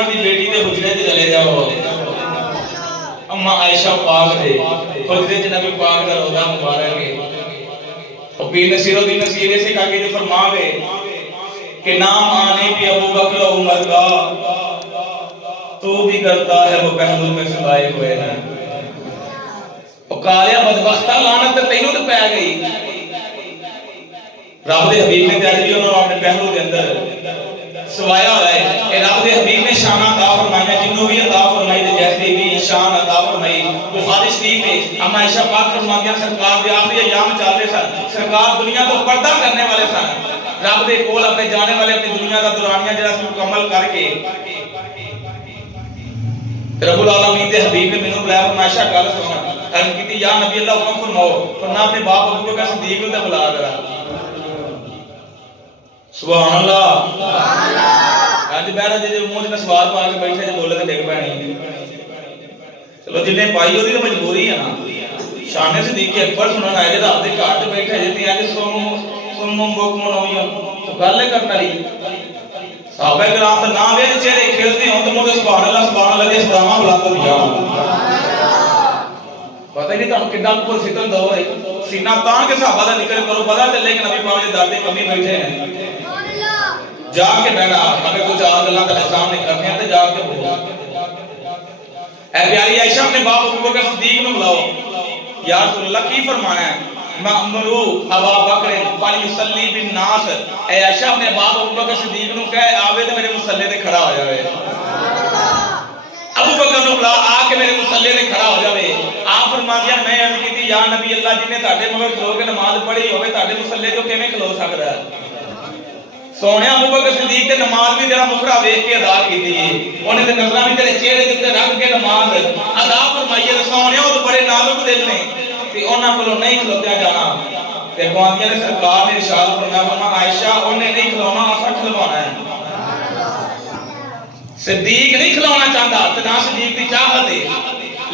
عمر دی بیٹی دے حجرے تے چلے جاؤ، اما عائشہ پاک دے حجرے تے نبی پاک دا روضہ مبارک ہے، اور پیر نصیر الدین نصیر سے کہا کہ فرما گئے کہ نام آنے پہ ابو بکر و عمر کا تو بھی کرتا ہے وہ پہلو میں سلائے ہوئے ہیں، اور کالیا بدبختہ لعنت تینوں تے پی گئی۔ رب دے حبیب نے پیاری بھی انہوں نے اپنے پہلو دے اندر سوایا ہوا ہے کہ رب دے حبیب نے شان عطا فرمائی، جنوں بھی عطا فرمائی تے جیسے بھی شان عطا فرمائی۔ بخاری شریف میں اما عائشہ پاک فرماتی ہیں سرکار دے آخری ایام چل رہے سن، سرکار دنیا کو پردہ کرنے والے سن، رب دے کول اپنے جانے والے اپنی دنیا دا دورانیہ جڑا سی مکمل کر کے رب العالمین دے حبیب نے مینوں بلایا، فرمایا عائشہ گل سن، عرض کیتی یا نبی اللہ حکم فرماؤ، فرمایا اپنے باپ ابو بکر صدیق نوں تے بلا ذرا۔ سبحان اللہ، سبحان اللہ۔ اج بیٹھا جے منہ تے سوال پا کے بیٹھے جے بولے تے ڈگ پانی، چلو جن نے پائی وہ مجبوری ہے نا، شان صدیق اکبر سنن آئے جے رات دے گھر تے بیٹھے جے اج سنم بکم نویاں تو گل کرن والی صحابہ کرام تے نام وے چہرے کھلتے ہون تے منہ سبحان اللہ دے سلاما بلند دیا، پتہ نہیں تانوں کڈا پر فتن دور ہے، سینہ تان کے صحابہ دا ذکر کرو، پتہ چلے کہ نبی پاک دے در تے کمی بیٹھے ہیں، جا کے بہنا اگر کچھ چار گلاں تے سامنے کرنے ہیں تے جا کے بولو۔ اے پیاری عائشہ اپنے باپ ابو بکر صدیق نوں بلاؤ، یا رسول اللہ کی فرمانا ہے؟ مأمرو ابا بکر فلیصلی بالناس، اے عائشہ اپنے باپ ابو بکر صدیق نوں کہے آوے تے میرے مصلی تے کھڑا ہو جاوے، ابو بکر نوں بلا آ کے میرے مصلی تے کھڑا ہو جاوے۔ آپ فرماندے ہیں میں عرض کیتی یا نبی اللہ جن نے تہاڈے مگر کھلو کے نماز پڑھی ہوے تہاڈے مصلی تے کیویں کھلو سکدا ہے؟ سونے ابو بکر صدیق تے نماز بھی تیرا مخرا ویکھ کے ادا کیتی ہے، انہیں تے نظراں بھی تیرے چہرے تے رکھ کے نماز ادا فرمائی ہے، سونے او تے بڑے نازک دل نے تے انہاں کولوں نہیں کھلوتیا جانا، تے گواندیاں نے سرکار نے ارشاد فرمایا، فرمایا عائشہ انہیں نہیں کھلونا اساں کھلوانا ہے، صدیق نہیں کھلونا چاہتا تے نہ صدیق دی چاہت ہے،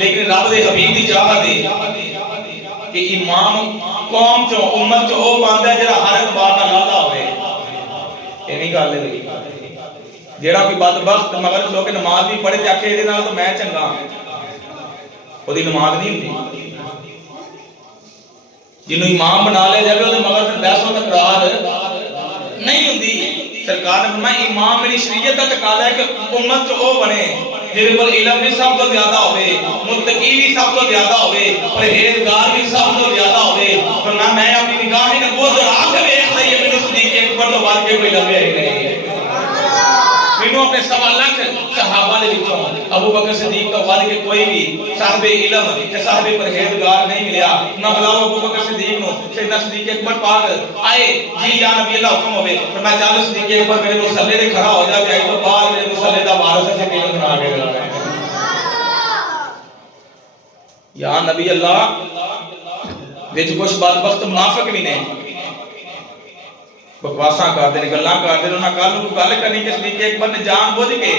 لیکن رب دے حبیب دی چاہت ہے کہ امام قوم چوں امت چوں او بندا ہے جڑا ہر اعتبار نال لالا ہوئے، اینی گل ہے جیڑا کوئی بدبخت مگر کھلو کے نماز بھی پڑھے تے آکھے اے نال تو میں چنگا، اودی نماز نہیں ہوندی، جنوں امام بنا لے جاوے اودے مگر پھر بحث و تکرار نہیں ہوندی۔ سرکار نے فرمایا امام میری شریعت کا تقاضا ہے کہ امت او بنے جہدے کول علم بھی سب تو زیادہ ہوے، متقی بھی سب تو زیادہ ہوے، پرہیزگار بھی سب تو زیادہ ہوے۔ فرمایا میں اپنی نگاہ نبوت دوڑا کے ویکھ لئی ہے، مینوں صدیق اکبر تو بعد کے کوئی لبھیا ہی نہیں، مینوں اپنے 1.25 لاکھ صحابہ دے وچوں ابو بکر صدیق تو بعد کے کوئی بھی صاحب علم تے صاحب پرہیزگار نہیں ملیا۔ نہ بلاؤ ابو بکر صدیق نو، سیدنا صدیق اکبر پاک آئے جی یا نبی اللہ حکم ہوے، فرمایا چل صدیق اکبر میرے مصلی تے کھڑا ہو جا تے تو بعد میرے مصلی دا وارث سے کیوں بنا کے رکھا ہے۔ یا نبی اللہ وچ کچھ بدبخت منافق بھی نے، بکواساں کرتے ہیں، گلاں کرتے ہیں، انہاں کل کو گل کرنی کہ صدیق اکبر نے جان بوجھ کے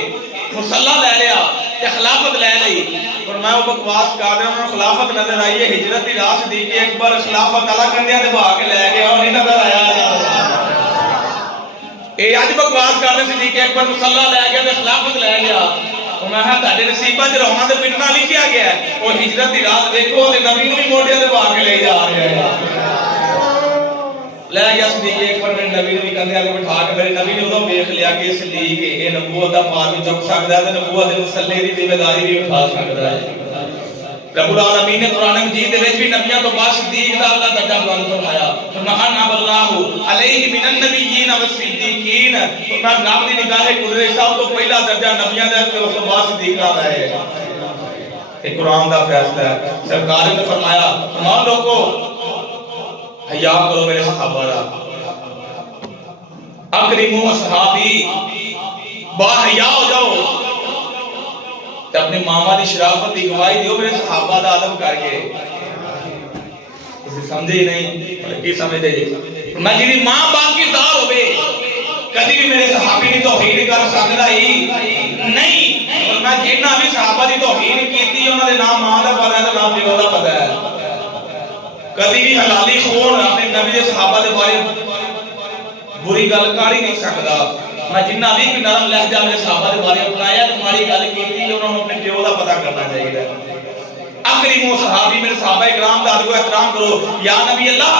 مصلی لے لیا تے خلافت لے لئی، فرمایا وہ بکواس کر رہے ہیں، انہوں نے خلافت نظر آئی ہے، ہجرت دی راہ صدیق اکبر خلافت اللہ کندیاں تے بہا کے لے گیا، اور نہیں نظر آیا۔ اے اج بکواس کر رہے صدیق اکبر مصلی لے گیا تے خلافت لے گیا، میں ہاں تہاڈے نصیباں وچ رونا تے پٹنا لکھیا گیا ہے، اور ہجرت دی راہ ویکھو تے نبی نوں بھی موڈیاں تے بہا کے لے جا رہے ہیں، لے گیا صدیق اکبر میرے نبی نے بھی کندھیاں تے بٹھا کے میرے نبی نے ادوں ویکھ لیا کہ صدیق اے نبوت دا پار بھی چک سکدا ہے تے نبوت دے مصلی دی ذمہ داری بھی اٹھا سکدا ہے۔ رب العالمین نے قرآن مجید دے وچ بھی نبیاں تو بعد صدیق دا اللہ درجہ بلند فرمایا، فرمایا انعم اللہ علیہ من النبیین والصدیقین، فرمایا رب دی نگاہ قدرت سب تو پہلا درجہ نبیاں دا تے اس تو بعد صدیقاں دا ہے۔ یہ قرآن دا فیصلہ ہے۔ سرکار نے فرمایا تمام لوگوں حیا کرو میرے صحابہ دا، اکرموا اصحابی، با حیا ہو جاؤ تے اپنے ماما دی شرافت دی گواہی دیو میرے صحابہ دا ادب کر کے۔ تسی سمجھے ہی نہیں کی سمجھدے جی؟ میں جی ماں باپ کی دار ہوے کبھی بھی میرے صحابی دی توہین کر سکدا ہی نہیں، اور میں جنہاں بھی صحابہ دی توہین کیتی انہاں دے نام ماں دا پتہ ہے تے نام پیو دا پتہ ہے، کبھی بھی حلالی خون اپنے نبی دے صحابہ دے بارے بری گل کر ہی نہیں سکدا۔ میں جنہ بھی کوئی نرم لہجہ میرے صحابہ کے بارے اپنایا تو ماڑی گل کی انہوں نے اپنے پیو کا پتہ کرنا چاہیے اکریم و صحابی میرے صحابہ اکرام کا ادب و احترام کرو یا نبی اللہ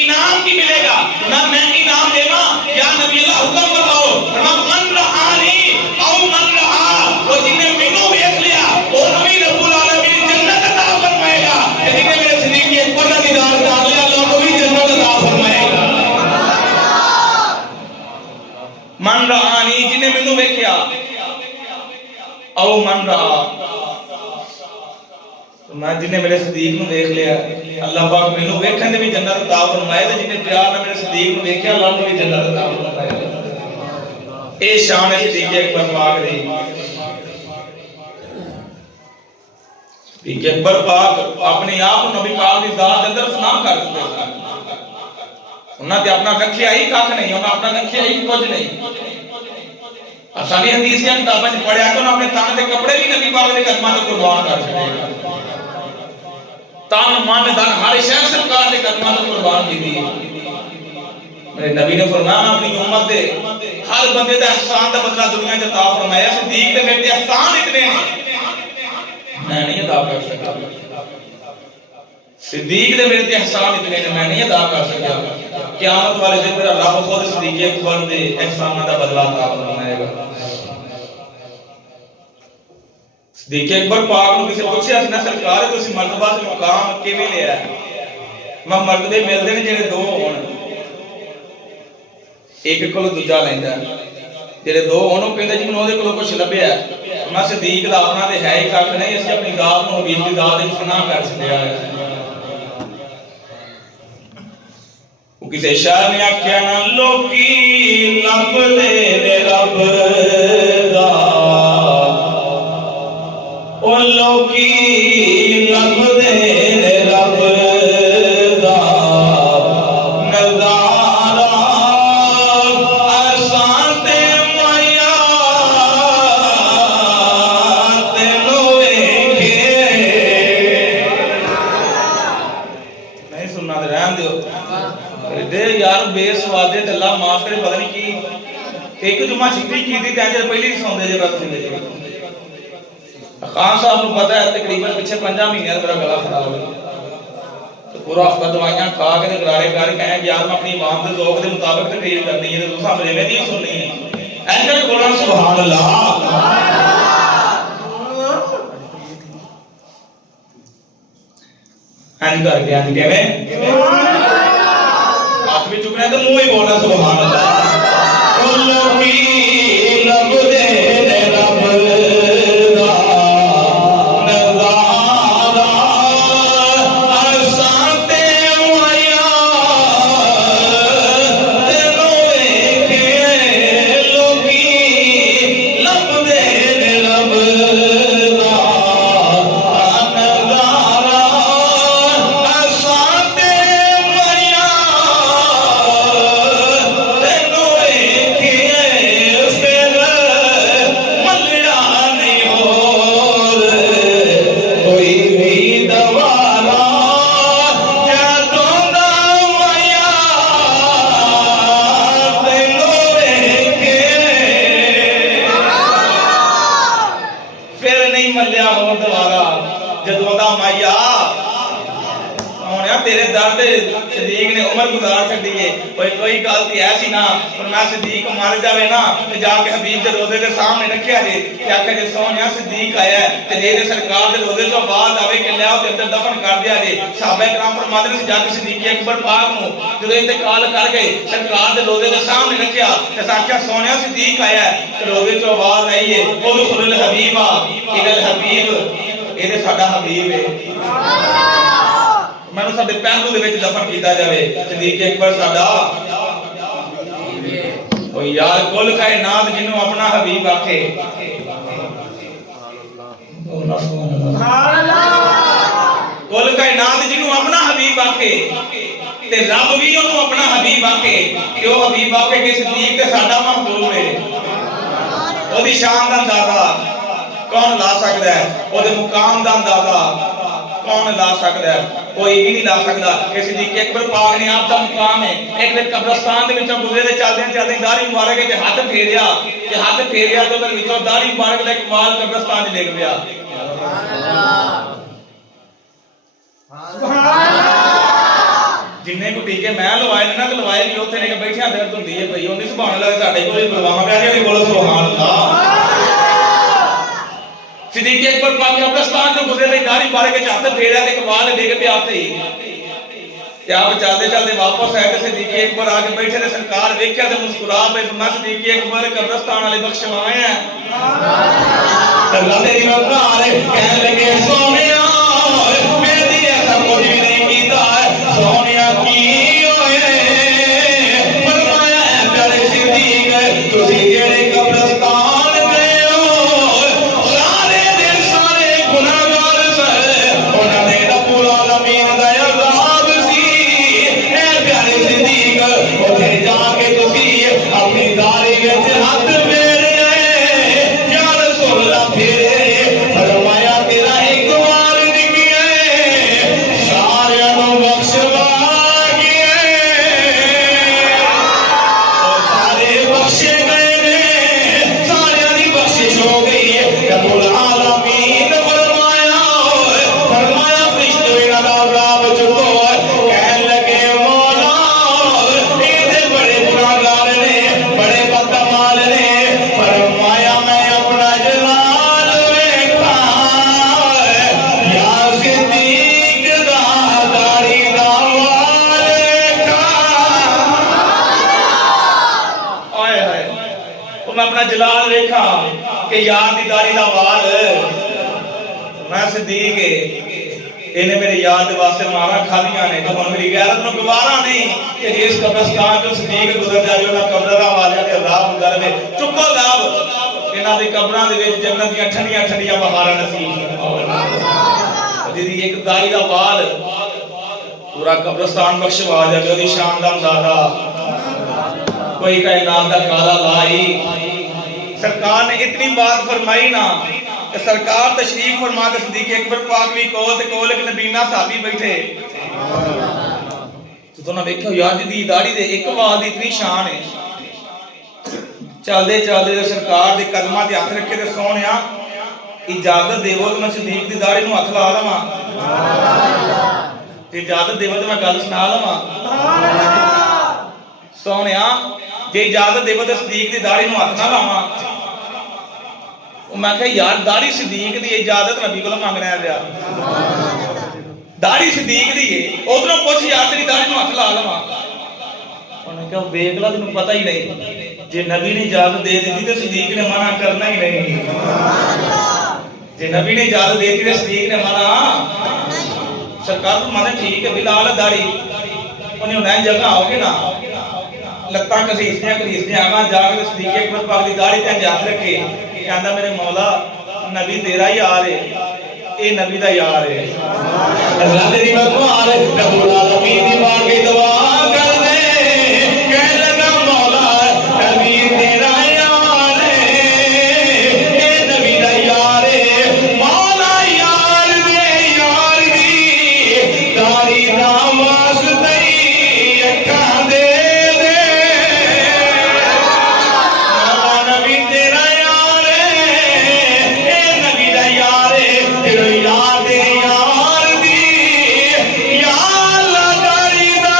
انعام کی ملے گا میں انعام دینا یا نبی اللہ حکم فرماؤ من رعانی او من رعا وہ جن نے مینوں دیکھ لیا وہ نبی رب العالمین جنت عطا فرمائے گا جن نے میرے صدیق اکبر کا دیدار کر لیا اللہ کو بھی جنت عطا فرمائے گا من رعانی جن نے مینوں دیکھیا او من رعا میں جن نے میرے صدیق نو دیکھ لیا اللہ پاک مینوں ویکھن دے بھی جنت عطا فرمائے تے جن نے پیار نال میرے صدیق نو دیکھیا اللہ نو بھی جنت عطا فرمائے اے شان ہے صدیق اکبر پاک دی صدیق اکبر پاک اپنے آپ نبی پاک دی ذات دے اندر فنا کر چکے سن انہاں تے اپنا رکھیا ہی کھ نہیں انہاں اپنا رکھیا ہی کچھ نہیں آسانی حدیثیاں کتاباں وچ پڑھیا کہ انہاں اپنے تن دے کپڑے بھی نبی پاک دے قدماں تے قربان کر چھڈے تن من دن ہر شے سرکار دے قدماں تے قربان کیتی میرے نبی نے فرمایا اپنی امت دے ہر بندے دا احسان دا بدلہ دنیا وچ عطا فرمایا صدیق دے میرے احسان اتنے ہیں میں نہیں ادا کر سکتا صدیق دے میرے احسان اتنے ہیں میں نہیں ادا کر سکتا قیامت والے دن میرا رب خود صدیق اکبر دے احساناں دا بدلہ عطا فرمائے گا صدیق اکبر پاک نو کسی پوچھیا سی نا سرکار تسی مرتبہ تے مقام کیویں لیا ہے میں مرتبے ملدے نے جڑے دو ہون ایک کولو دوجا لیندا جڑے دو ہون او کہندا جی مینوں اودے کولو کچھ لبھیا میں صدیق دا اپنا تے ہے ہی کھ نہیں اسی اپنی ذات نو حبیب دی ذات وچ فنا کر چھڈیا ہے او کسے شاعر نے آکھیا نا لوکی لب دے رب دا او لوکی لب دے رب دا نظارہ آسان تے میا تینوں ویکھے نہیں سننا تے رہن دیو دے یار بے سوادے تے اللہ معاف کرے پتہ نہیں کی ایک جمعہ چھٹی کیتی تے اج پہلی نہیں سوندے جے وقت دے خان صاحب نو پتہ ہے تقریباً پیچھے 5 مہینے میرا گلا خراب ہو گیا تو پورا ہفتہ دوائیاں کھا کے گرارے کر کے کہیں یار میں اپنی امام دے ذوق دے مطابق تقریر کرنی ہے تو تساں مجھے نہیں سننی ہے اینکر بولنا سبحان اللہ اینکر کے ان کیویں ہاتھ بھی چکنا ہے تو منہ ہی بولنا سبحان اللہ او لوکی لب دے رب تیرے درد صدیق نے عمر گزار چھڈی ہے کوئی گل تے ایسی نا فرمایا صدیق مر جاوے نا تے جا کے حبیب دے روضے دے سامنے رکھیا جے تے آکھے جے سونیا صدیق آیا ہے تے جے سرکار دے روضے تو بعد آوے کہ لیا تے اندر دفن کر دیا جے صحابہ کرام فرماتے ہیں جا کے صدیق اکبر پاک نو جدوں انتقال کر گئے سرکار دے روضے دے سامنے رکھیا تے آکھیا سونیا صدیق آیا ہے تے روضے تو آواز آئی ہے او دخل الحبیب الى الحبیب اے ساڈا حبیب ہے میں ساڈے پہلو دے وچ دفن کیتا جاوے صدیق اکبر ساڈا او یار کل کائنات جنوں اپنا حبیب آکھے سبحان اللہ کل کائنات جنوں اپنا حبیب آکھے تے رب بھی اونوں اپنا حبیب آکھے کہ او حبیب آکھے کہ صدیق تے ساڈا محبوب ہے او دی شان دا اندازہ کون لا سکدا ہے او دے مقام دا اندازہ کون لا سکتا ہے؟ کوئی بھی نہیں لا سکتا. اس صدیق اکبر پاک نے آپ کا مقام ہے. ایک دن قبرستان دے وچوں گزرے چلدے داڑھی مبارک تے ہاتھ پھیریا تے اودے وچوں داڑھی مبارک دا ایک وال قبرستان وچ ڈگ پیا. جننے کو ٹیکے میں لوائے نا تو لوائے بھی اتنے نے بیٹھیا درد ہوندی ہے بھائی انہیں سبحان اللہ ساڈے کول بلواواں پیا کہ بولو سبحان اللہ. صدیق اکبر پاک قبرستان جو گزرے تے داڑھی مبارک تے ہاتھ پھیریا تے ایک وال ڈگ پیا تے تے آپ چلدے واپس آئے تے صدیق اکبر آ کے بیٹھے تے سرکار ویکھیا تے مسکرا پے فرمایا صدیق اکبر قبرستان والے بخشوائے ہیں. اللہ تیری مقدار کہنے لگے سونیا میری ایسا کچھ بھی نہیں کیتا ہے. سونیا کی ہوئے فرمایا اے پیارے صدیق تسی جڑے قبرستان گئے ہو سارے دے سارے گناہگار سن انہاں نے رب العالمین دا عذاب سی. اے پیارے صدیق اوتھے جا کے تسی اپنی داڑھی وچ ہاتھ پھیرے یا رسول اللہ پھیرے فرمایا تیرا ایک وال نکیا سارے نو بخشوا گیا اور سارے بخشے گئے نے سارے دی بخشش ہو گئی ہے. رب العالمین فرمایا فرشتے انہاں دا عذاب چکو. کہنے لگے مولا اے تے بڑے گناہگار نے بڑے بدعمال نے. فرمایا میں اپنا جلال ویکھا یا صدیق دا داڑھی دا وال ویکھا. آئے ہائے او میں اپنا جلال ویکھا کہ یار دی داڑھی دا وال. میں صدیق انہیں میرے یار دے واسطے مارا کھالیاں نے تو ہن میری غیرت نو گوارا نہیں کہ جس قبرستان جو صدیق گزر جائے انہاں قبر دا والے تے عذاب گزر میں چکو عذاب. انہاں دی قبراں دے وچ جنت دیاں ٹھنڈیاں ٹھنڈیاں بہاراں نصیب جدی ایک داڑھی دا وال پورا قبرستان بخشوا جائے دی شان دا اندازہ کوئی کائنات دا کالا لائی. سرکار نے اتنی بات فرمائی نا کہ سرکار تشریف فرما کے صدیق اکبر پاک بھی کول ایک نبینا صحابی بیٹھے تو نہ دیکھو یار دی داڑھی دے ایک وال دی اتنی شان ہے. چلدے سرکار دے قدماں تے ہاتھ رکھے تے سونیا اجازت دیو تے میں صدیق دی داڑھی نو ہاتھ لا لواں. تے اجازت دیو تے میں گل سنا لواں. سونیا جے اجازت دیو تے صدیق دی داڑھی نو ہاتھ نہ لاواں. میں کہا یار داڑھی صدیق دی اجازت نبی کو مانگنا ہے. داڑھی صدیق دی ہے ادھروں پوچھ یار تیری داڑھی نو ہاتھ لا لواں. انہوں نے کہا ویکھ لا تینوں پتہ ہی نہیں جے نبی نے اجازت دے دی تے صدیق نے منع کرنا ہی نہیں. جے نبی نے اجازت دے دی تے صدیق نے منع. سرکار فرماتے ٹھیک ہے بلال داڑھی انہیں نہ جگہ آؤ گے نا لتاں کسیسیاں آگاں جا کے صدیق اکبر پاک دی داڑھی تے ہاتھ رکھے کہندا میرے مولا نبی تیرا یار ہے اے نبی دا یار ہے. اللہ دی مقبول رب العالمین دی بار کے دعا کر دے کہہ لگا مولا نبی تیرا یار ہے اے نبی دا یار ہے. مولا یار دے یار دی داڑھی دا واسطہ اکھاں دے یار دی یا اللہ داڑھی دا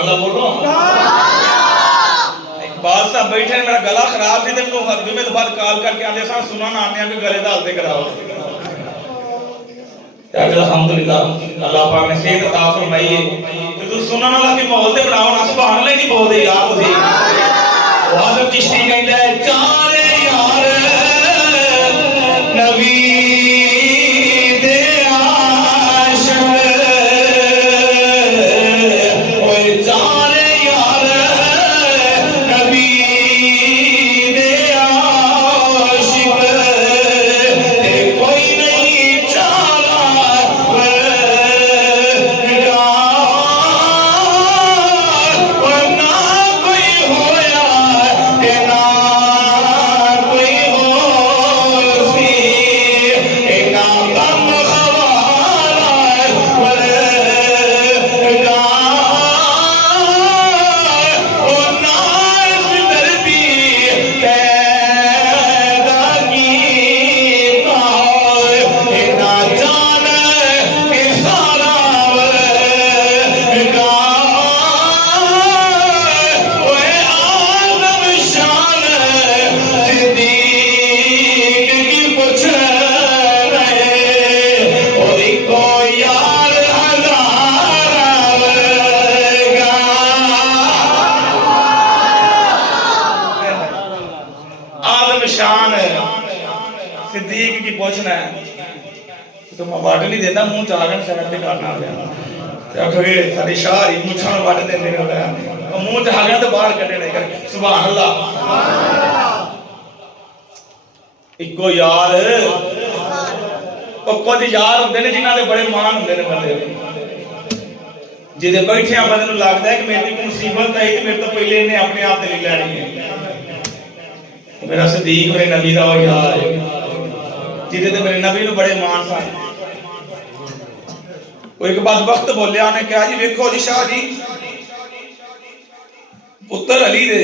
اللہ بولو اقبال صاحب بیٹھے ہیں میرا گلا خراب تھی تو جمعے تو بعد کال کر کے آنے سان سننا آنے کہ گلے دا حل کراؤ الحمدللہ اللہ پاک نے صحت عطا فرمائی ہے تو سنن والا کی ماحول تے بناؤ نا سبحان اللہ نہیں بول دے یار تسی واہ چشتی کہندا ہے چارے یار نبی صدیق کی پوچھنا ہے تو میں واٹ نہیں دیتا منہ چاہن سیٹ تے کرنا پیا تے اکھے ساری شاہ ہی منہ واٹ دیندے نے منہ چاہن تے باہر کڈے نہیں کر سبحان اللہ اکو یار کچھ یار ہوندے نے جنہاں دے بڑے مان ہوندے نے بندے جے بیٹھے ہیں بندے نوں لگدا ہے کہ میری کوئی مصیبت آئی تے میرے تو پہلے نے اپنے آپ تے نہیں لڑنی ہے میرا صدیق میرے نبی دا یار ہے جیدے تے میرے نبی نو بڑے مان سن وہ ایک بدبخت بولیا نے کہا جی ویکھو جی شاہ جی پتر علی دے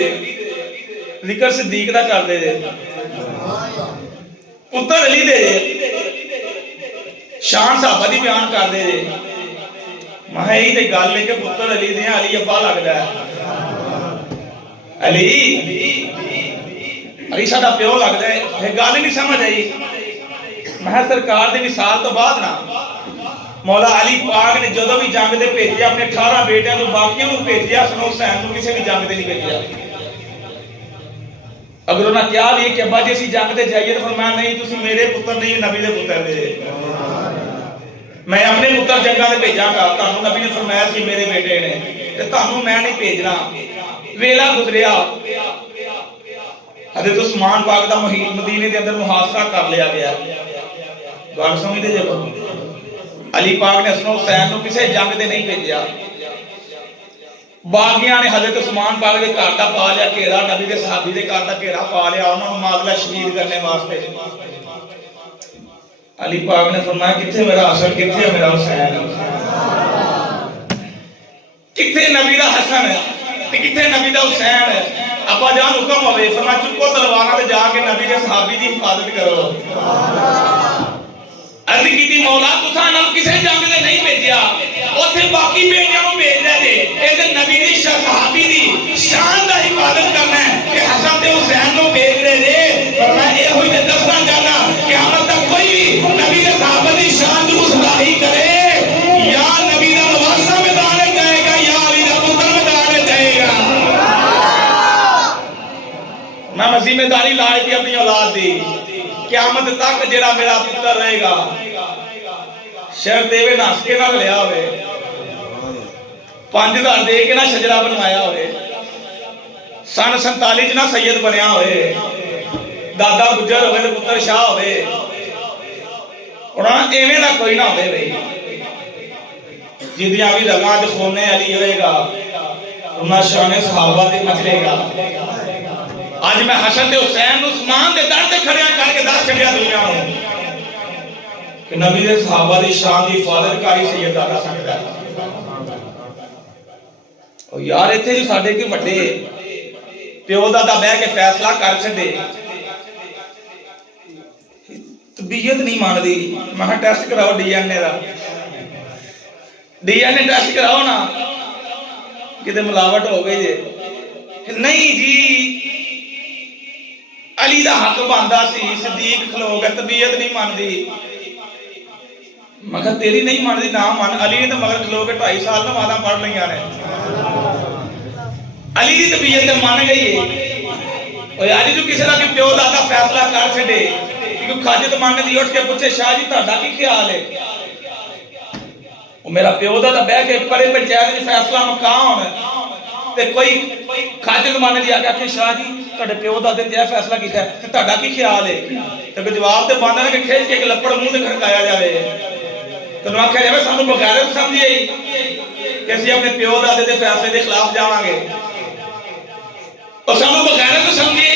ذکر صدیق دا کر دے پتر علی دے شان صحابہ دی بیان کر دے میں یہی تے گل ہے کہ پتر علی دے علی ابا لگدا ہے علی ساڈا پیو لگدا ہے یہ گل نہیں سمجھ آئی میں سرکار دے وصال تو بعد نا مولا علی پاک نے جدوں بھی جنگ دے بھیجیا اپنے 18 بیٹیاں نوں باقیاں نوں بھیجیا حسن حسین نوں کسے بھی جنگ تے نہیں بھیجیا اگر انہاں کیا بھی کہ ابا جی اسی جنگ تے جائیے تو فرمایا نہیں تسی میرے پتر نہیں نبی دے پتر دے میں اپنے پتر جنگاں تے بھیجاں گا تانوں نبی نے فرمایا سی میرے بیٹے نے تے تانوں میں نہیں بھیجنا ویلا گزریا حضرت عثمان پاک دا مدینے دے اندر محاصرہ کر لیا گیا گل سمجھدے جے علی پاک نے حسن حسین نو کسے جنگ تے نہیں بھیجیا باغیاں نے حضرت عثمان پاک دے گھر دا پا لیا گھیرا نبی دے صحابی دے گھر دا گھیرا پا لیا انہاں نوں معاملہ شہید کرنے واسطے علی پاک نے فرمایا کتھے میرا حسن کتھے میرا حسین کتھے نبی دا حسن ہے تے کتھے نبی دا حسین ہے ابا جان حکم ہوئے فرمایا چکو تلواراں تے جا کے نبی دے صحابی دی حفاظت کرو عرض کیتی مولا تساں نال کسے جنگ تے نہیں بھیجیا اوتھے باقی بیٹیاں نوں بھیج دے جے اے تے نبی دی صحابی دی شان دا حفاظت کرنا ہے کہ حسن تے حسین نوں بھیج دے جے فرمایا اے ہوئی تے دسنا چاہنا قیامت تک کوئی بھی نبی دے صحابہ دی شان نوں رسوائی کرے یا نبی دا نواسا میدان جائے گا یا علی دا پتر میدان جائے گا میں ذمہ داری لائے تھی اپنی اولاد دی قیامت تک جڑا میرا پتر رہے گا شہر دیوے ناس کے نہ لیا ہوئے 5000 دے کے نہ شجرہ بنوایا ہوئے سن 47 نہ سید بنیا ہوئے دادا گجر ہوئے تو پتر شاہ ہوئے انہاں ایویں نہ کوئی نہ ہوئے بھئی جدیاں بھی لگاں جو خونے علی ہوئے گا انہاں شان صحابہ تے مچلے گا آج میں حسن تے حسین عثمان دے در تے کھڑیاں کر کے دس چھڑیا دنیا ہوں کہ نبی دے صحابہ دی شان دی حفاظت کاری سید دادا سکتا ہے اور یار ایتھے جو ساڈے کے وڈے پیو دادا بیٹھ کے فیصلہ کر چھڈے طبیعت نہیں مان دی میں ٹیسٹ کراؤ ڈی این اے دا ڈی این اے ٹیسٹ کراؤ نا کہ ملاوٹ ہو گئی ہے. نہیں جی علی دا حق بندا سی. صدیق کھلو گیا طبیعت نہیں مانتی. میں کہا تیری نہیں مانتی نہ مان. علی نے تو مگر کھلو کے 2.5 سال نمازاں پڑھ لیا نے. علی کی طبیعت مان گئی ہے. اور یار جو کسی کا پیو دادا فیصلہ کر چھڈے کہ خاجت ماننے دی اٹھ کے پوچھے شاہ جی تہاڈا کی خیال ہے. میرا پیو دادا بہ کے پرے پنچایت وچ فیصلہ مکان تے کوئی خاجت ماننے دی آ کے آکھے شاہ جی تہاڈے پیو دادے نے یہ فیصلہ کیتا ہے تے تہاڈا کی خیال ہے. تے جواب تے باندا کہ کھیچ کے ایک لپڑ منہ تے کھڑکایا جاوے. تے نو آکھیا جاوے سانو بغیرت سمجھے کہ اسی اپنے پیو دادے دے فیصلے دے خلاف جاواں گے. اور سانو بغیرت سمجھے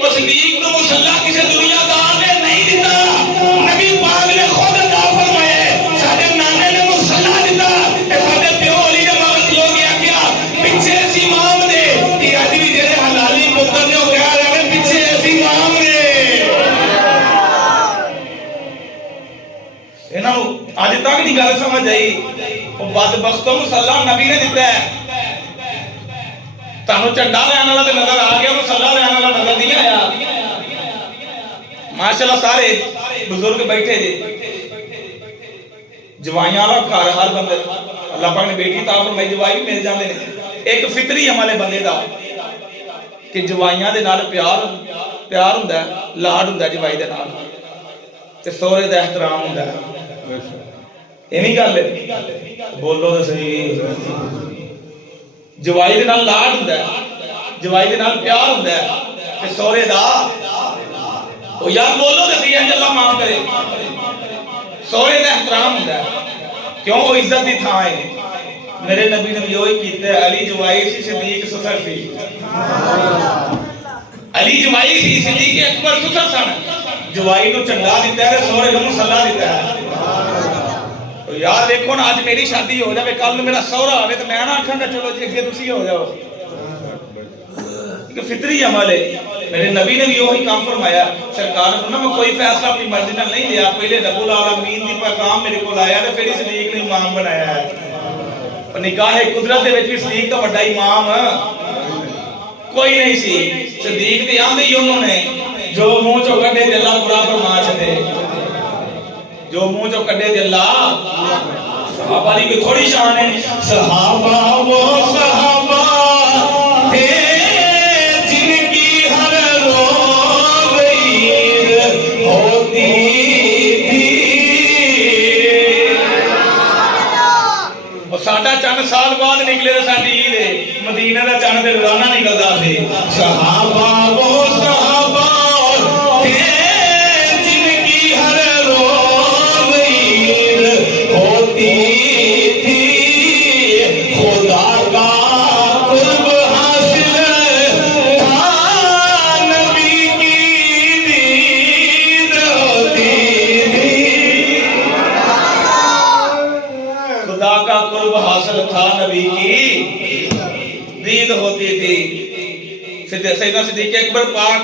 اور صدیق کو مصلی کسی دنیا دار نے نہیں دیتا. نبی پاک نے خود عطا فرمایا. ساڈے نانے نے مصلی دیتا تے ساڈے پیو علی نے مغل لوگ کیا پیچھے سی امام دے. یہ اج بھی جڑے حلالی پتر نے کہہ رہے ہیں پیچھے سی امام نے. انہاں نوں اج تک نہیں گل سمجھ آئی. او بدبختوں مصلی نبی نے دیتا ہے. تانوں چنڈا لین والا تے نظر آ گیا مصلی لین والا نظر نہیں آیا. ماشاءاللہ سارے بزرگ بیٹھے جی. جوائیاں والا گھر ہر بندے اللہ پاک نے بیٹی عطا فرمائی جوائی بھی مل جاندے نے. ایک فطری عمل ہے بندے دا کہ جوائیاں دے نال پیار ہوندا ہے لاڈ ہوندا ہے جوائی دے نال تے سہرے دا احترام ہوندا ہے. ایویں گل ہے بولو تے صحیح. جوائی دے نال لاڈ ہوندا ہے جوائی دے نال پیار ہوندا ہے تے سہرے دا او یار بولو تے صحیح اللہ معاف کرے. سہرے دا احترام ہوندا ہے کیوں وہ عزت دی تھاں ہے. میرے نبی نے یہی کیتا ہے. علی جوائی سی صدیق سسر سی. علی جوائی سی صدیق اکبر سسر سن. جوائی نو چنڈا دیتا ہے سہرے نو مصلی دیتا ہے. یار دیکھو نا اج میری شادی ہو جائے کل میرا سہرا آوے تو میں نہ آکھاں گا چلو جی اگے تسی ہو جاؤ. کہ فطری عمل ہے. میرے نبی نے بھی وہی کام فرمایا. سرکار نے میں کوئی فیصلہ اپنی مرضی نال نہیں لیا. پہلے رب العالمین دی پیغام میرے کول آیا تے پھر صدیق نے امام بنایا ہے. نکاح قدرت دے وچ بھی صدیق تو بڑا امام کوئی نہیں سی. صدیق تے آندے ہی انہوں نے جو منہ چوں کڈے تے اللہ پورا فرما چھڈے. جو منہ چوں کڈے تے اللہ صحابہ دی کوئی تھوڑی شان ہے. صحابہ وہ صحابہ تھے جن کی ہر روز عید ہوتی تھی. اور ساڈا چند سال بعد نکلے تو ساڈی عید ہے. مدینہ دا چند تے روزانہ نکلدا سی. صحابہ وہ صحابہ تھے جن کی ہر روز عید ہوتی تھی. خدا کا قرب حاصل تھا نبی کی دید ہوتی تھی. خدا کا قرب حاصل تھا نبی کی دید ہوتی تھی. سیدنا صدیق اکبر پاک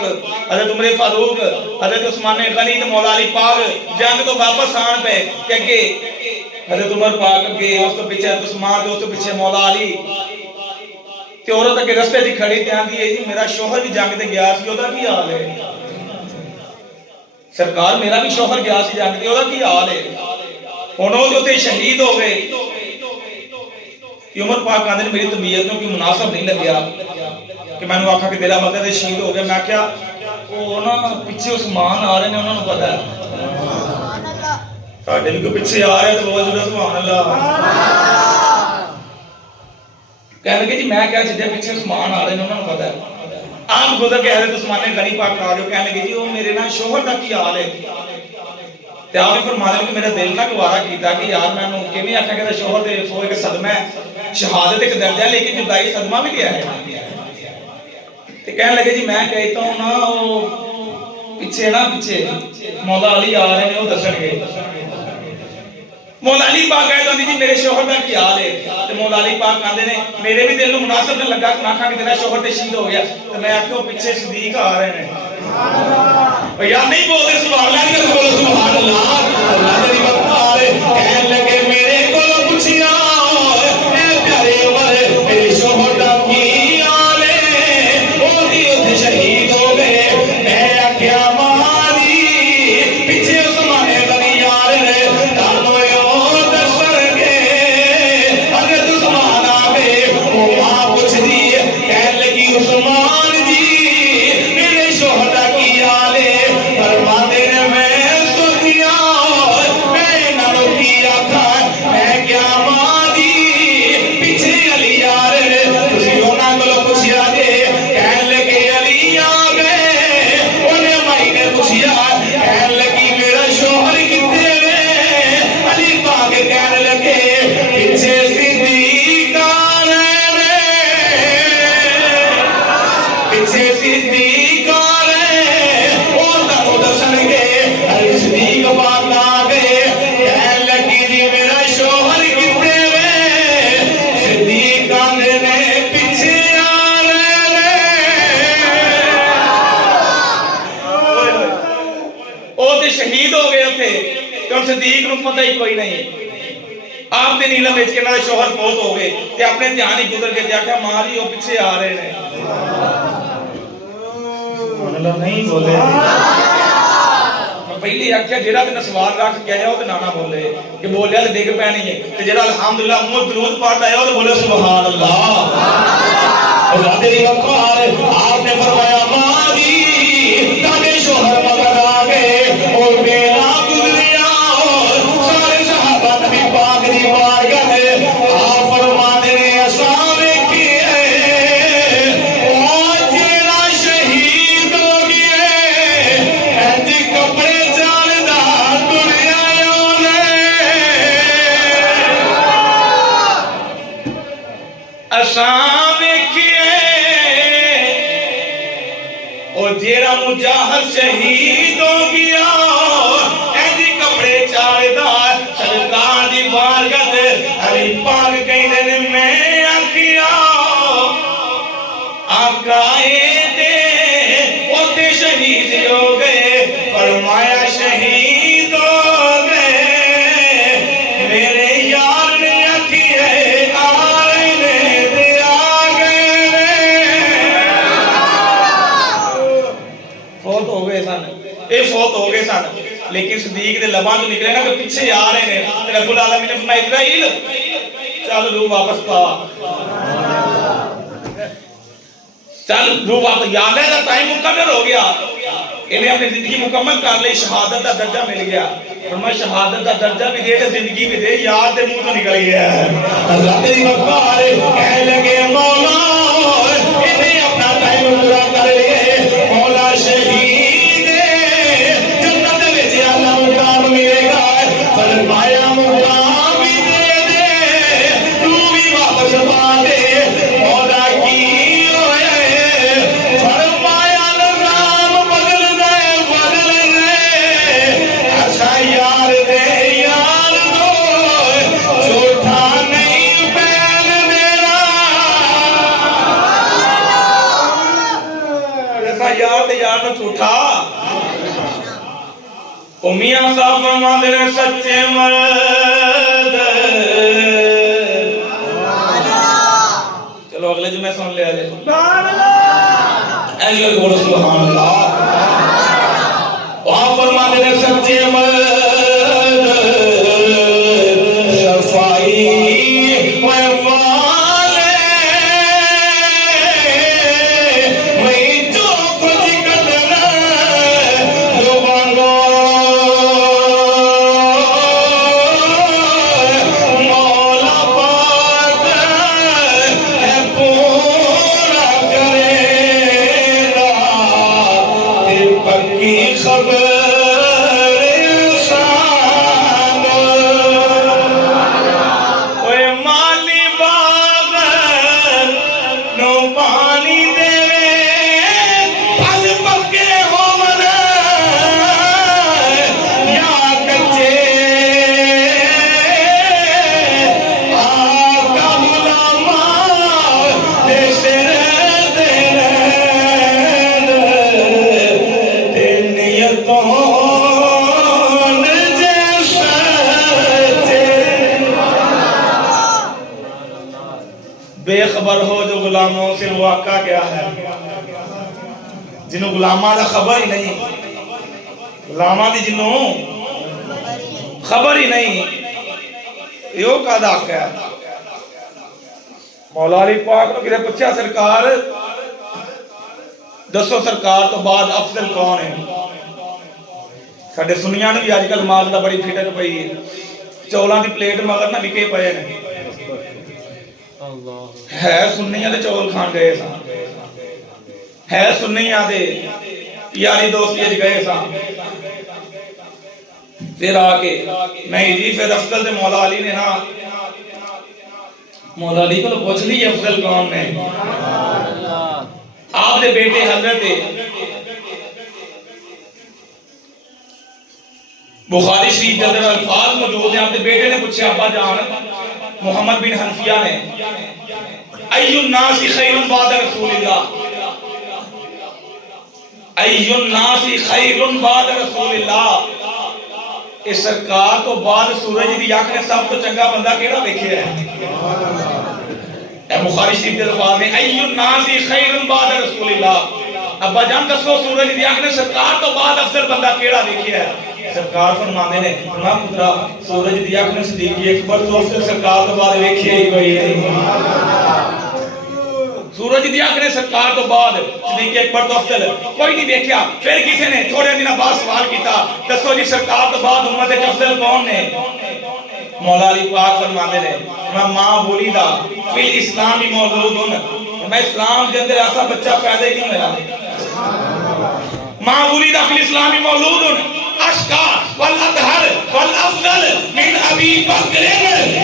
حضرت عمر فاروق حضرت عثمان غنی تے مولا علی پاک جنگ تو واپس آن پہ کہ اگے حضرت عمر پاک اگے اس تو پیچھے عثمان تے اس تو پیچھے مولا علی تے عورت اگے رستے دی کھڑی تے آندی ہے جی میرا شوہر بھی جنگ تے گیا سی اودا کی حال ہے. سرکار میرا بھی شوہر گیا سی جنگ تے اودا کی حال ہے. ہن او جو تے شہید ہو گئے. عمر پاک آندے میری طبیعت نوں کوئی مناسب نہیں لگیا کہ میں نے آکھا کہ تیرا مطلب شہید ہو گیا. میں کیا وہ نا پیچھے عثمان آ رہے ہیں انہوں نے پتا ہے ساڈے بھی کوئی پیچھے آ رہے تو بول سبحان اللہ. کہنے لگے جی میں کیا چیزیں پیچھے عثمان آ رہے ہیں انہوں نے پتا ہے. آپ گزر کے حضرت عثمان غنی پاک آ رہے ہو. کہنے لگے جی وہ میرے نا شوہر کا کی حال ہے. تے آپ فرما دے کہ میرا دل نہ گوارا کیتا کہ یار میں نو کیویں آکھاں کہ شوہر دے سوئے کے صدمہ ہے. شہادت ایک درجہ ہے لیکن جدائی صدمہ بھی لیا ہے. کہنے لگے جی میں کہتا ہوں نا وہ پیچھے مولا علی آ رہے ہیں وہ دسن گے. مولا علی پاک کہتا ہوں جی میرے شوہر کا کی حال ہے. تو مولا علی پاک آندے نے میرے بھی دل کو مناسب نہ لگا کہ آکھاں کہ تیرا شوہر تے شہید ہو گیا. تو میں آکھیا پیچھے صدیق آ رہے ہیں. یار نہیں بولتے سبحان اللہ نہیں بولو سبحان اللہ. اللہ دی وقار کہنے لگے میرے کو پوچھیا اے پیارے عمر میری وہ تو شہید ہو گئے تھے کہ صدیق نو پتہ ہی کوئی نہیں آپ دے نیلم وچ کے نال شوہر فوت ہو گئے تے اپنے دھیان ہی گزر کے دیکھا ماری وہ پیچھے آ رہے ہیں سبحان اللہ نہیں بولے پہلی آخیا جہاں تین سوال رکھ کے آیا وہ تو نانا بولے کہ بولیا تو ڈگ پینی ہے تو جہاں الحمدللہ منہ درود پڑھتا ہے وہ تو بولے سبحان اللہ آپ نے فرمایا ماری تاکہ شوہر مگر آ گئے اور میرا گزریا اور سارے صحابہ نبی پاک دی بارگاہ میں آپ فرماتے ہیں اسلام کی ہے اور تیرا شہید ہو گیا ایسے کپڑے اور جیرا مجاہد شہید ہو گیا ایسی کپڑے چاردار سرکار دی بارگاہ علی پاک کہنے نے میں آکھیا آقائے دے اوتے شہید ہو گئے فرمایا شہید ہو گئے میرے یار نے آکھیا فوت ہو گئے سن لیکن صدیق دے لباں تو نکلے نا کہ پیچھے آ رہے ہیں رب العالمین نے فرمایا اسرائیل چل روح واپس پا چل روح واپس یاد ہے ٹائم مکمل ہو گیا انہیں اپنی زندگی مکمل کر لی شہادت کا درجہ مل گیا فرمایا شہادت کا درجہ بھی دے زندگی بھی دے یاد دے منہ تو نکل گیا ہے حضرت وقار کہنے لگے مولا انہیں اپنا ٹائم پورا کر لیے مولا شہید فرمایا مقام دے دے تو بھی واپس پا دے مولا کی ہوئے فرمایا نظام بدل دے ایسا یار دے یار دو جھوٹا نہیں پہن دینا ایسا یار دے یار دو جھوٹا میاں صاحب فرماتے ہیں سچے مرد چلو اگلے جمعے سن لے آجے سبحان اللہ ایسے بولو سبحان اللہ وہاں فرماتے ہیں سچے مرد صفائی والے میں جو کچھ کرنا جو بانگو بے خبر ہو جو غلاموں سے واقع کیا ہے جنہوں غلامہ دا خبر ہی نہیں غلامہ دی جنہوں خبر ہی نہیں یہ کا داخل ہے مولا علی پاک نے کہتے پچھا سرکار دسو سرکار تو بعد افضل کون ہے ساڑھے سنیاں نے بھی آج کل ماغ دا بڑی پھٹک پئی ہے چولاں دی پلیٹ مگر نہ بکے پئے نے ہے سنیاں دے چول کھان گئے سا ہے سنیاں دے یاری دوستی اج گئے سا پھر آکے میں ہی پھر افضل دے مولا علی نے نا مولا علی کو پوچھ لی افضل کون نے آپ دے بیٹے حضرت بخاری شریف کے اندر الفاظ موجود ہیں آپ دے بیٹے نے پوچھا ابا جان محمد بن حنفیہ نے ایو الناس خیر بعد رسول اللہ ای الناس خیر بعد رسول اللہ، اس سرکار تو بعد سورج دی اکھ نے سب تو چنگا بندہ کیڑا ویکھیا ہے؟ اے بخاری شریف دے الفاظ ہیں ای الناس خیر بعد رسول اللہ، ابا جان دسو سورج دی اکھ نے سرکار تو بعد افضل بندہ کیڑا ویکھیا ہے؟ سرکار فرماندے نے فرمایا پترا سورج دی اکھ نے صدیق اکبر تو افضل سرکار تو بعد ویکھیا ہی کوئی نہیں۔ سورج دی اکھ نے سرکار تو بعد صدیق اکبر تو افضل کوئی نہیں دیکھیا۔ پھر کسی نے تھوڑے دن بعد سوال کیتا دسو جی سرکار تو بعد امت وچ افضل کون نے؟ مولا علی پاک فرماندے نے ماں ولیدہ فی الاسلام مولود، میں اسلام کے اندر ایسا بچہ پیدا ہی نہیں ہوا۔ ماں ولیدہ فی الاسلام مولود اشقا والاطہر والافضل من ابی بکر،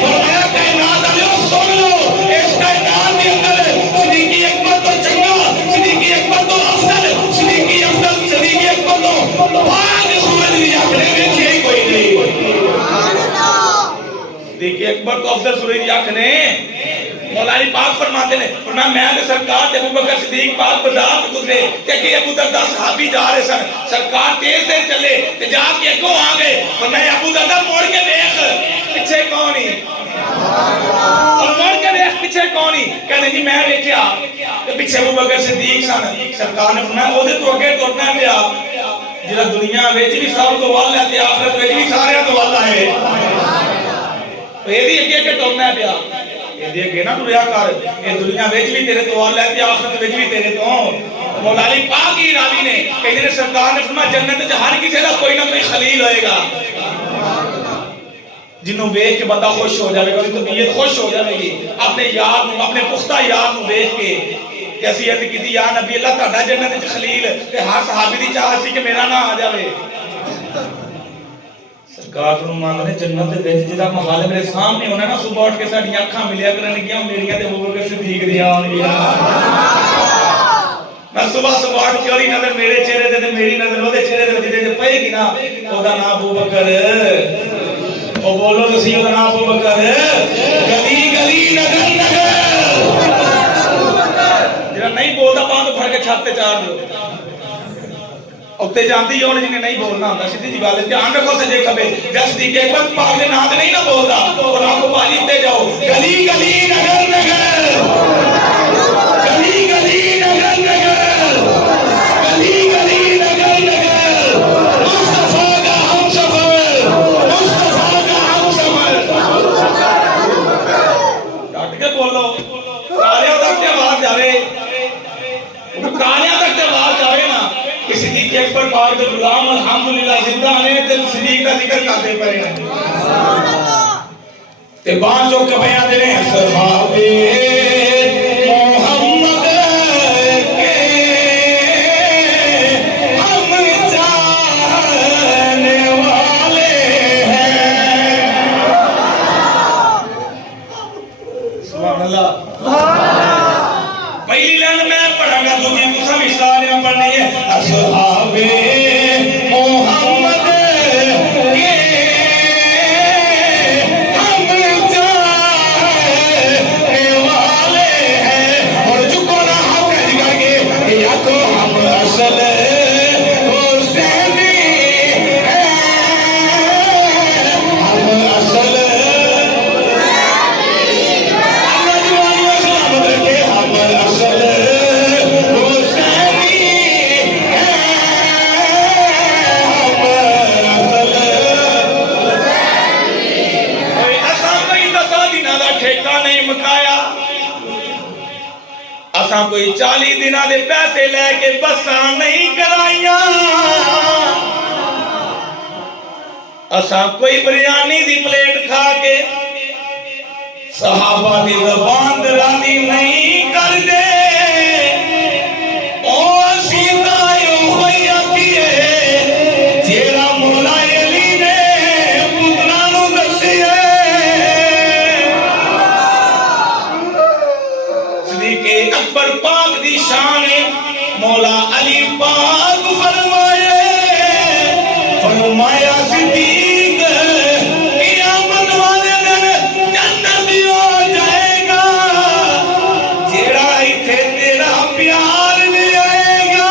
فرمایا کائنات والو سن لو اس کائنات کے اندر صدیق اکبر تو چنگا، صدیق اکبر تو افضل، صدیق افضل صدیق اکبر تو پاک سورج دی اکھ نے ویکھیا ہی کوئی نہیں۔ صدیق اکبر تو افضل سورج دی اکھ نے مولا علی پاک فرماتے ہیں فرمایا میں تے سرکار تے ابوبکر صدیق پاک بازار تے گزرے تے کہ ابو دردہ صحابی جا رہے سن، سرکار تیز تیز چلے تے جا کے اگوں آ گئے، فرمایا ابو دردہ موڑ کے دیکھ پیچھے کون ہی، اور موڑ کے دیکھ پیچھے کون ہی، کہنے جی میں دیکھیا تے پیچھے ابوبکر صدیق سن۔ سرکار نے فرمایا اودے تو اگے ٹرنا پیا جڑا دنیا وچ بھی سب تو ول ہے تے آخرت وچ بھی سارے تو ول ہے، اے دی اگے ٹرنا پیا، اے اگے نہ ٹریا کر، اے دنیا وچ بھی تیرے تو ول ہے تے آخرت وچ بھی تیرے تو۔ مولا علی پاک ہی راوی نے کہندے نے سرکار نے فرمایا جنت وچ ہر کسی دا کوئی نہ کوئی خلیل ہوئے گا جنوں ویکھ کے بندہ خوش ہو جائے گا، اس کی طبیعت خوش ہو جائے گی اپنے یار نو، اپنے پختہ یار نو ویکھ کے۔ تے اسی عرض کیتی یا نبی اللہ تہاڈا جنت وچ خلیل تے ہر صحابی دی چاہ سی کہ میرا نہ آ جاوے۔ سرکار فرماندے نے جنت دے وچ جدا محل میرے سامنے ہونا نا، صبح اٹھ کے ساڈیاں اکھاں ملیا کرن گیاں میریاں تے ابوبکر صدیق دیاں ہون گیاں۔ میں صبح صبح اٹھ کے اوری نظر میرے چہرے تے میری نظر اودے چہرے تے جدے تے پئے گی نا، اودا نام ابوبکر، او بولو تسی اودا نام ابوبکر، گلی گلی نگر نگر، جڑا نہیں بولدا باندھ پھڑ کے چھت تے چاڑ دو، اوتے جاندی ہون جنے نہیں بولنا ہوندا، سیدھی جی گل ہے، دھیان رکھو سجے کھبے، جس دی کہ پاک پاک دے نام تے نہیں نہ بولدا، او نام کو باجی تے جاؤ، گلی گلی نگر نگر، گلی گلی نگر نگر، گلی گلی نگر نگر، مصطفیٰ کا ہم سفر، مصطفیٰ کا ہم سفر، ڈٹ کے بولو، کالیاں تک تے آواز جاوے، کالیاں تک تے آواز جاوے نا، کہ صدیق اکبر پاک دے غلام الحمدللہ زندہ نے تے صدیق کا ذکر کرتے پئے ہیں تے بان جو کہ بیان دے رہے ہیں صحابہ محمد کے ہم جانے والے ہیں۔ سبحان اللہ۔ پہلی لائن میں پڑھا گا، دوسری دوسرا بھی سارے پڑھنی ہے۔ اصحاب محمد کے ہم جانے والے ہیں، اور جھکو نہ ہاتھ کھڑی کر کے یا تو ہم اصل حسینی ہیں، ہم اصل اساں کوئی 40 دنوں دے پیسے لے کے بساں نہیں کرائیاں، اساں کوئی بریانی دی پلیٹ کھا کے صحابہ دی زبان درانی نہیں کر دے، او اسی دائیوں خویا کیے جیرا مولا علی نے پترانوں دسیے۔ صدیق اکبر پاک دی شان مولا علی پاک فرمایا صدیق قیامت والے دن جنت ہو جائے گا جیڑا ایتھے تیرا پیار لے آئے گا۔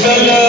Salam.